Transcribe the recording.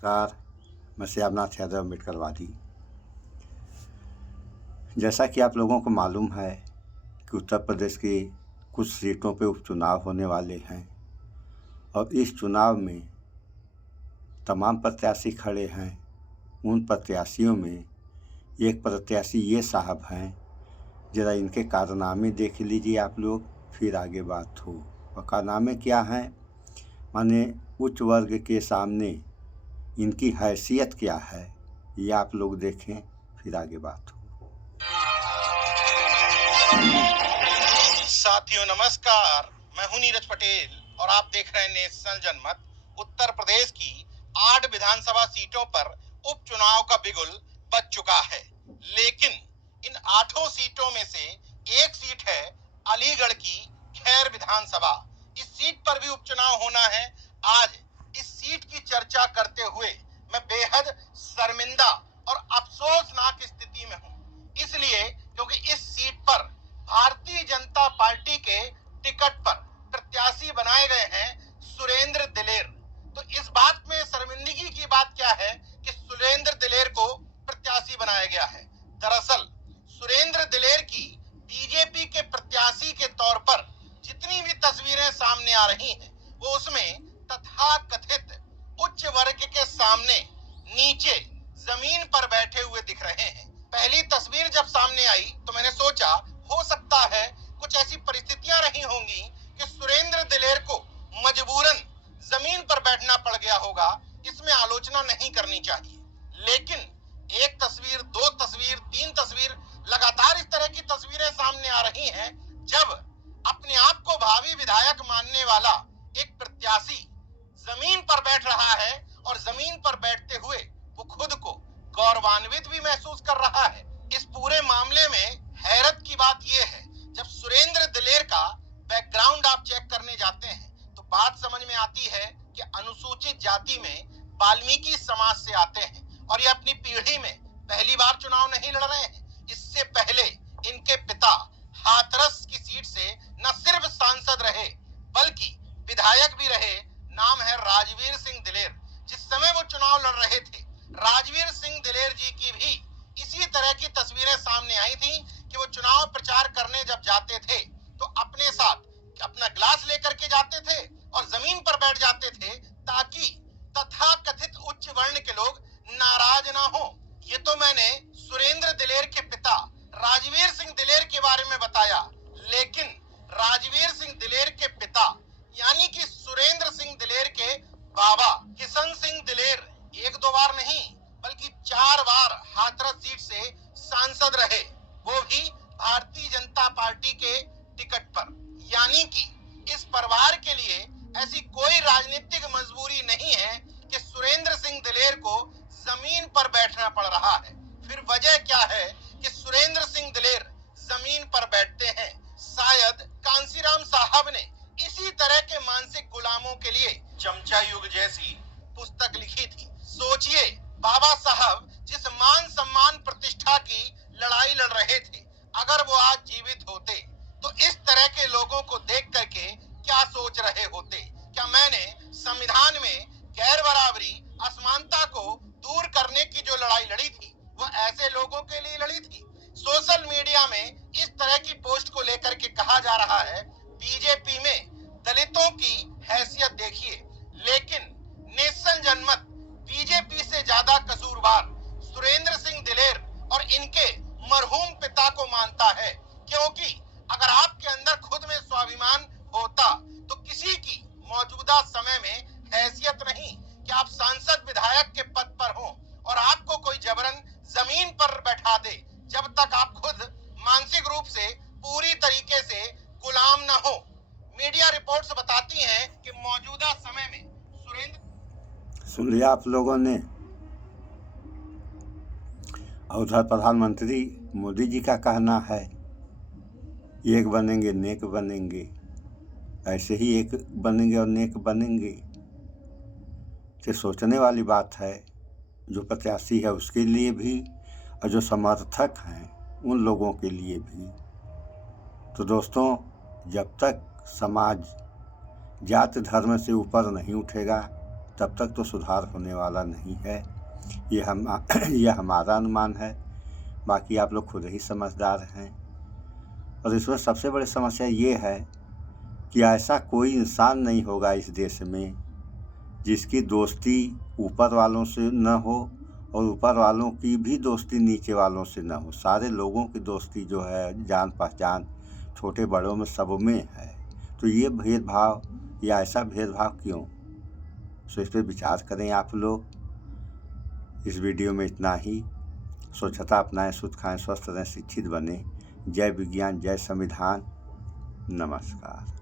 नमस्कार। मैं श्यामनाथ यादव अम्बेडकरवादी। जैसा कि आप लोगों को मालूम है कि उत्तर प्रदेश की कुछ सीटों पे उपचुनाव होने वाले हैं और इस चुनाव में तमाम प्रत्याशी खड़े हैं। उन प्रत्याशियों में एक प्रत्याशी ये साहब हैं, ज़रा इनके कारनामे देख लीजिए आप लोग, फिर आगे बात हो। और कारनामे क्या हैं, माने उच्च वर्ग के सामने इनकी हैसियत क्या है, ये आप लोग देखें, फिर आगे बात हो। साथियों नमस्कार, मैं हूं नीरज पटेल और आप देख रहे हैं नेशनल जनमत। उत्तर प्रदेश की 8 विधानसभा सीटों पर उपचुनाव का बिगुल बज चुका है, लेकिन इन 8 सीटों में से एक सीट है अलीगढ़ की खैर विधानसभा। इस सीट पर भी उपचुनाव होना है। आज इस सीट की चर्चा करते हुए मैं बेहद शर्मिंदा और अफसोसनाक स्थिति में हूं, इसलिए क्योंकि इस सीट पर भारतीय जनता पार्टी के टिकट पर प्रत्याशी बनाए गए हैं सुरेंद्र दिलेर। तो इस बात में शर्मिंदगी की बात क्या है कि सुरेंद्र दिलेर को प्रत्याशी बनाया गया है। दरअसल सुरेंद्र दिलेर की बीजेपी के प्रत्याशी के तौर पर जितनी भी तस्वीरें सामने आ रही हैं, वो उसमें तथाकथित उच्च वर्ग के सामने नीचे जमीन पर बैठे हुए दिख रहे हैं। पहली तस्वीर जब सामने आई तो मैंने सोचा हो सकता है कुछ ऐसी परिस्थितियां रही होंगी कि सुरेंद्र दिलेर को मजबूरन जमीन पर बैठना पड़ गया होगा। इसमें आलोचना नहीं करनी चाहिए, लेकिन एक तस्वीर, दो तस्वीर, तीन तस्वीर, लगातार इस तरह की तस्वीरें सामने आ रही हैं जब अपने आप को भावी विधायक मानने वाला एक प्रत्याशी जमीन पर बैठ रहा है और जमीन पर बैठते हुए वो खुद को गौरवान्वित भी महसूस कर रहा है। इस पूरे मामले में हैरत की बात यह है, जब सुरेंद्र दिलेर का बैकग्राउंड आप चेक करने जाते हैं तो बात समझ में आती है कि अनुसूचित जाति में वाल्मीकि समाज से आते हैं और ये अपनी पीढ़ी में पहली बार चुनाव नहीं लड़ रहे हैं। इससे पहले इनके पिता हाथरस की सीट से न सिर्फ सांसद रहे बल्कि विधायक भी रहे। नाम है राजवीर सिंह दिलेर। जिस समय वो चुनाव लड़ रहे थे, राजवीर सिंह दिलेर जी की भी इसी तरह की तस्वीरें सामने आई थी कि वो चुनाव प्रचार करने जब जाते थे तो अपने साथ अपना ग्लास लेकर के जाते थे और जमीन पर बैठ जाते थे ताकि तथाकथित उच्च वर्ण के लोग नाराज ना हो। ये तो मैंने सुरेंद्र दिलेर के पिता राजवीर सिंह दिलेर के बारे में बताया, लेकिन राजवीर सिंह दिलेर के पिता यानी कि सुरेंद्र सिंह दिलेर के बाबा किशन सिंह दिलेर एक दो बार नहीं बल्कि 4 बार हाथरस सीट से सांसद रहे, वो भी भारतीय जनता पार्टी के टिकट पर। यानी कि इस परिवार के लिए ऐसी कोई राजनीतिक मजबूरी नहीं है कि सुरेंद्र सिंह दिलेर को जमीन पर बैठना पड़ रहा है। फिर वजह क्या है कि सुरेंद्र सिंह दिलेर जमीन पर बैठते हैं? शायद कांसीराम साहब ने इसी तरह के मानसिक गुलामों के लिए चमचा युग जैसी पुस्तक लिखी थी। सोचिए, बाबा साहब जिस मान सम्मान प्रतिष्ठा की लड़ाई लड़ रहे थे, अगर वो आज जीवित होते तो इस तरह के लोगों को देख करके क्या सोच रहे होते? क्या मैंने संविधान में गैर बराबरी, असमानता को दूर करने की जो लड़ाई लड़ी थी वो ऐसे लोगों के लिए लड़ी थी? सोशल मीडिया में इस तरह की पोस्ट को लेकर के कहा जा रहा है बीजेपी में दलितों की हैसियत देखिए, लेकिन नेशनल जनमत बीजेपी से ज्यादा कसूरवार सुरेंद्र सिंह दिलेर और इनके मरहूम पिता को मानता है, क्योंकि अगर आपके अंदर खुद में स्वाभिमान होता तो किसी की मौजूदा समय में हैसियत नहीं कि आप सांसद विधायक के पद पर हो और आपको कोई जबरन जमीन पर बैठा दे जब तक आप खुद मानसिक रूप से पूरी तरीके से गुलाम न हो। मीडिया रिपोर्ट्स बताती हैं कि मौजूदा समय में सुरेंद्र, सुन लिया आप लोगों ने। और उधर प्रधानमंत्री मोदी जी का कहना है एक बनेंगे नेक बनेंगे, ऐसे ही एक बनेंगे और नेक बनेंगे। तो सोचने वाली बात है, जो प्रत्याशी है उसके लिए भी और जो समर्थक हैं उन लोगों के लिए भी। तो दोस्तों, जब तक समाज जाति धर्म से ऊपर नहीं उठेगा तब तक तो सुधार होने वाला नहीं है। यह हमारा अनुमान है, बाकी आप लोग खुद ही समझदार हैं। और इसमें सबसे बड़ी समस्या ये है कि ऐसा कोई इंसान नहीं होगा इस देश में जिसकी दोस्ती ऊपर वालों से न हो और ऊपर वालों की भी दोस्ती नीचे वालों से न हो। सारे लोगों की दोस्ती जो है, जान पहचान छोटे बड़ों में सब में है। तो ये भेदभाव या ऐसा भेदभाव क्यों? सो इस पर विचार करें आप लोग। इस वीडियो में इतना ही। स्वच्छता अपनाएं, शुद्ध खाएं, स्वस्थ रहें, शिक्षित बने। जय विज्ञान, जय संविधान। नमस्कार।